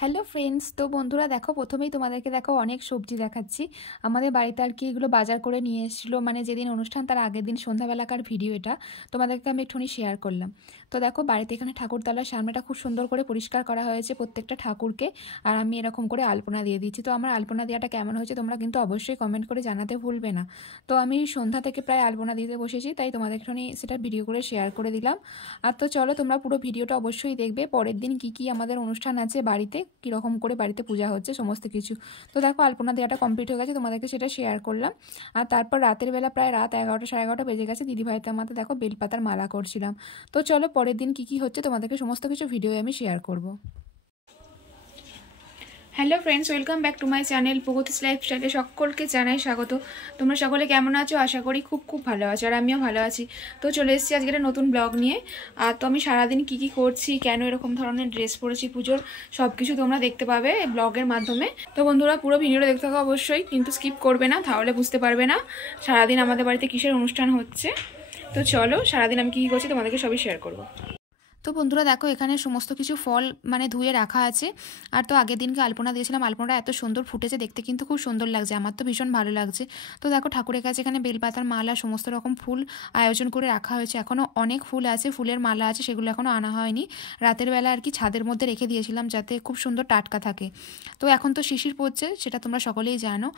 Hello friends, তো বন্ধুরা দেখো, প্রথমেই তোমাদেরকে দেখো অনেক সবজি দেখাচ্ছি। আমাদের বাড়িতে আর কি এগুলো বাজার করে নিয়ে এসেছিলো, মানে যেদিন অনুষ্ঠান তার আগের দিন সন্ধ্যাবেলাকার ভিডিও এটা তোমাদেরকে আমি একটুখানি শেয়ার করলাম। তো দেখো, বাড়িতে এখানে ঠাকুরতলার সামনেটা খুব সুন্দর করে পরিষ্কার করা হয়েছে প্রত্যেকটা ঠাকুরকে, আর আমি এরকম করে আলপনা দিয়ে দিচ্ছি। তো আমার আলপনা দেওয়াটা কেমন হয়েছে তোমরা কিন্তু অবশ্যই কমেন্ট করে জানাতে ভুলবে না। তো আমি সন্ধ্যা থেকে প্রায় আলপনা দিতে বসেছি, তাই তোমাদের একটুখানি সেটা ভিডিও করে শেয়ার করে দিলাম। আর তো চলো, তোমরা পুরো ভিডিওটা অবশ্যই দেখবে। পরের দিন কি কি আমাদের অনুষ্ঠান আছে বাড়িতে, কীরকম করে বাড়িতে পূজা হচ্ছে সমস্ত কিছু। তো দেখো, আলপনা দেওয়াটা কমপ্লিট হয়ে গেছে, তোমাদেরকে সেটা শেয়ার করলাম। আর তারপর রাতের বেলা প্রায় রাত 11টা সাড়ে 11টা বেজে গেছে, দিদিভাইতে আমাদের দেখো বেলপাতার মালা করছিলাম। তো চলো, পরের দিন কি কি হচ্ছে তোমাদেরকে সমস্ত কিছু ভিডিও আমি শেয়ার করব। Hello friends, welcome back to my channel Pragati's লাইফস্টাইলে সকলকে জানাই স্বাগত। তোমরা সকলে কেমন আছো? আশা করি খুব খুব ভালো আছো, আর আমিও ভালো আছি। তো চলে এসেছি আজকে একটা নতুন ব্লগ নিয়ে। আর তো আমি সারাদিন কি কি করছি, কেন এরকম ধরনের ড্রেস পরেছি পুজোর, সব কিছু তোমরা দেখতে পাবে এই ব্লগের মাধ্যমে। তো বন্ধুরা, পুরো ভিডিওটা দেখতে থাকো অবশ্যই, কিন্তু স্কিপ করবে না, তাহলে বুঝতে পারবে না সারাদিন আমাদের বাড়িতে কিসের অনুষ্ঠান হচ্ছে। তো চলো, সারাদিন আমি কী কী করছি তোমাদেরকে সবই শেয়ার করবো। তো বন্ধুরা দেখো, এখানে সমস্ত কিছু ফল মানে ধুয়ে রাখা আছে। আর তো আগের দিনকে আলপনা দিয়েছিলাম, আলপনাটা এত সুন্দর ফুটেছে, দেখতে কিন্তু খুব সুন্দর লাগছে, আমার তো ভীষণ ভালো লাগছে। তো দেখো, ঠাকুরের কাছে এখানে বেলপাতার মালা সমস্ত রকম ফুল আয়োজন করে রাখা হয়েছে। এখনও অনেক ফুল আছে, ফুলের মালা আছে, সেগুলো এখনও আনা হয়নি। রাতের বেলা আর কি ছাদের মধ্যে রেখে দিয়েছিলাম যাতে খুব সুন্দর টাটকা থাকে। তো এখন তো শিশির পড়ছে, সেটা তোমরা সকলেই জানো।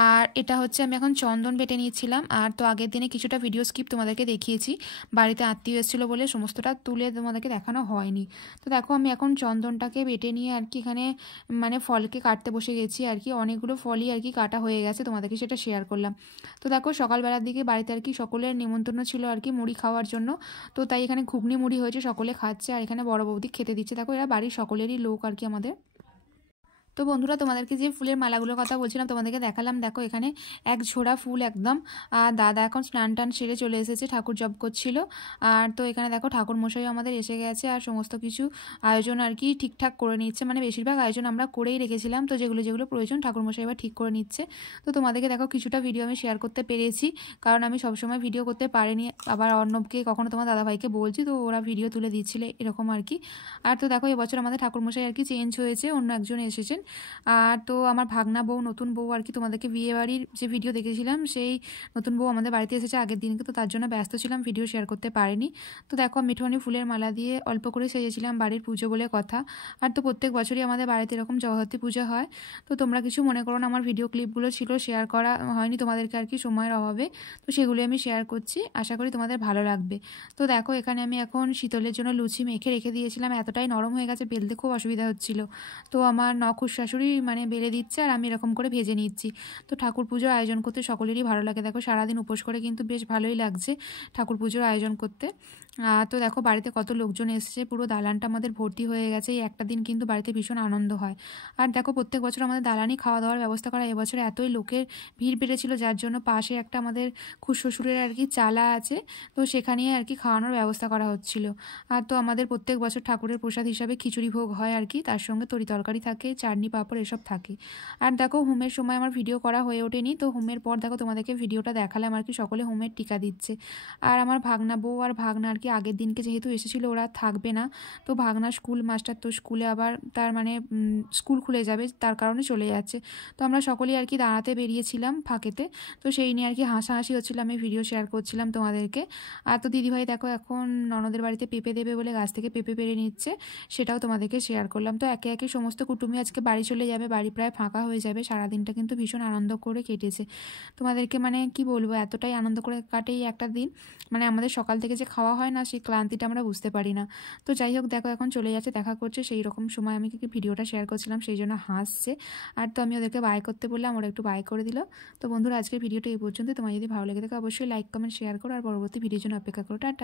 আর এটা হচ্ছে, আমি এখন চন্দন বেটে নিয়েছিলাম। আর তো আগের দিনে কিছুটা ভিডিও স্কিপ তোমাদেরকে দেখিয়েছি, বাড়িতে আত্মীয় এসেছিলো বলে সমস্তটা তুলে তোমাদেরকে দেখানো হয়নি। তো দেখো, আমি এখন চন্দনটাকে বেটে নিয়ে আর কি এখানে মানে ফলকে কাটতে বসে গেছি আর কি। অনেকগুলো ফলই আর কি কাটা হয়ে গেছে, তোমাদেরকে সেটা শেয়ার করলাম। তো দেখো, সকালবেলার দিকে বাড়িতে আর কি সকলের নিমন্ত্রণ ছিল আর কি মুড়ি খাওয়ার জন্য। তো তাই এখানে ঘুগনি মুড়ি হয়েছে, সকলে খাচ্ছে, আর এখানে বড় বৌদি খেতে দিচ্ছে। দেখো, এরা বাড়ির সকলেরই লোক আর কি আমাদের। তো বন্ধুরা, তোমাদেরকে যে ফুলের মালাগুলোর কথা বলছিলাম তোমাদেরকে দেখালাম। দেখো, এখানে এক ঝোড়া ফুল একদম। আর দাদা এখন স্নান টান সেরে চলে এসেছে, ঠাকুর জপ করছিল। আর তো এখানে দেখো, ঠাকুর মশাই আমাদের এসে গেছে, আর সমস্ত কিছু আয়োজন আর কি ঠিকঠাক করে নিচ্ছে। মানে বেশিরভাগ আয়োজন আমরা করেই রেখেছিলাম, তো যেগুলো যেগুলো প্রয়োজন ঠাকুর মশাই এবার ঠিক করে নিচ্ছে। তো তোমাদেরকে দেখো কিছুটা ভিডিও আমি শেয়ার করতে পেরেছি, কারণ আমি সবসময় ভিডিও করতে পারিনি। আবার অর্ণবকে কখনো তোমার দাদাভাইকে বলছি, তো ওরা ভিডিও তুলে দিচ্ছিলে এরকম আর কি। আর তো দেখো, এবছর আমাদের ঠাকুরমশাই আর কি চেঞ্জ হয়েছে, অন্য একজন এসেছেন। আর তো আমার ভাগনা বউ, নতুন বউ আর কি, তোমাদেরকে বিয়ে বাড়ির যে ভিডিও দেখেছিলাম সেই নতুন বউ আমাদের বাড়িতে এসেছে আগের দিনকে, তো তার জন্য ব্যস্ত ছিলাম, ভিডিও শেয়ার করতে পারিনি। তো দেখো, আমি একটুখানি ফুলের মালা দিয়ে অল্প করে সেজেছিলাম, বাড়ির পুজো বলে কথা। আর তো প্রত্যেক বছরই আমাদের বাড়িতে এরকম জগদ্ধাত্রী পুজো হয়। তো তোমরা কিছু মনে করো না, আমার ভিডিও ক্লিপগুলো ছিল, শেয়ার করা হয়নি তোমাদেরকে আর কি সময়ের অভাবে। তো সেগুলি আমি শেয়ার করছি, আশা করি তোমাদের ভালো লাগবে। তো দেখো, এখানে আমি এখন শীতলের জন্য লুচি মেখে রেখে দিয়েছিলাম, এতটাই নরম হয়ে গেছে, বেলতে খুব অসুবিধা হচ্ছিল। তো আমার নখুর শাশুড়ি মানে বেলে দিচ্ছে, আর আমি এরকম করে ভেজে নিচ্ছি। তো ঠাকুর পুজোর আয়োজন করতে সকলেরই ভালো লাগে। দেখো, সারাদিন উপোস করে কিন্তু বেশ ভালোই লাগছে ঠাকুর পুজোর আয়োজন করতে। তো দেখো, বাড়িতে কত লোকজন এসেছে, পুরো দালানটা আমাদের ভর্তি হয়ে গেছে। এই একটা দিন কিন্তু বাড়িতে ভীষণ আনন্দ হয়। আর দেখো, প্রত্যেক বছর আমাদের দালানই খাওয়া দাওয়ার ব্যবস্থা করা, এবছর এতই লোকের ভিড় বেড়েছিল, যার জন্য পাশে একটা আমাদের খুড়শ্বশুরের আর কি চালা আছে, তো সেখানেই আর কি খাওয়ানোর ব্যবস্থা করা হচ্ছিল। আর তো আমাদের প্রত্যেক বছর ঠাকুরের প্রসাদ হিসাবে খিচুড়ি ভোগ হয় আর কি, তার সঙ্গে তরি তরকারি থাকে, চাটনি পাঁপড় এসব থাকে। আর দেখো, হোমের সময় আমার ভিডিও করা হয়ে ওঠেনি, তো হোমের পর দেখো তোমাদেরকে ভিডিওটা দেখালাম আর কি, সকলে হোমের টিকা দিচ্ছে। আর আমার ভাগনা বউ আর ভাগনা আর কি আগের দিনকে যেহেতু এসেছিলো, ওরা থাকবে না। তো ভাগনা স্কুল মাস্টার, তো স্কুলে আবার তার মানে স্কুল খুলে যাবে, তার কারণে চলে যাচ্ছে। তো আমরা সকলেই আর কি দাঁড়াতে বেরিয়েছিলাম ফাঁকেতে, তো সেই নিয়ে আর কি হাসাহাসি হচ্ছিলো, আমি ভিডিও শেয়ার করছিলাম তোমাদেরকে। আর তো দিদিভাই দেখো, এখন ননদের বাড়িতে পেঁপে দেবে বলে গাছ থেকে পেঁপে পেরে নিচ্ছে, সেটাও তোমাদেরকে শেয়ার করলাম। তো একে একে সমস্ত কুটুমি আজকে বাড়ি চলে যাবে, বাড়ি প্রায় ফাঁকা হয়ে যাবে। সারাদিনটা কিন্তু ভীষণ আনন্দ করে কেটেছে, তোমাদেরকে মানে কি বলবো, এতটাই আনন্দ করে কাটে এই একটা দিন। মানে আমাদের সকাল থেকে যে খাওয়া হয় না, সেই ক্লান্তিটা আমরা বুঝতে পারি না। তো যাই হোক, দেখো এখন চলে যাচ্ছে, দেখা করছে, সেই রকম সময় আমি কি ভিডিওটা শেয়ার করছিলাম, সেই জন্য হাসছে। আর তো আমি ওদেরকে বাই করতে বললাম, ওরা একটু বাই করে দিল। তো বন্ধুরা, আজকের ভিডিওটা এই পর্যন্ত। তোমার যদি ভালো লেগে থাকে অবশ্যই লাইক কমেন্ট শেয়ার করো, আর পরবর্তী ভিডিওর জন্য অপেক্ষা করো। টাটা।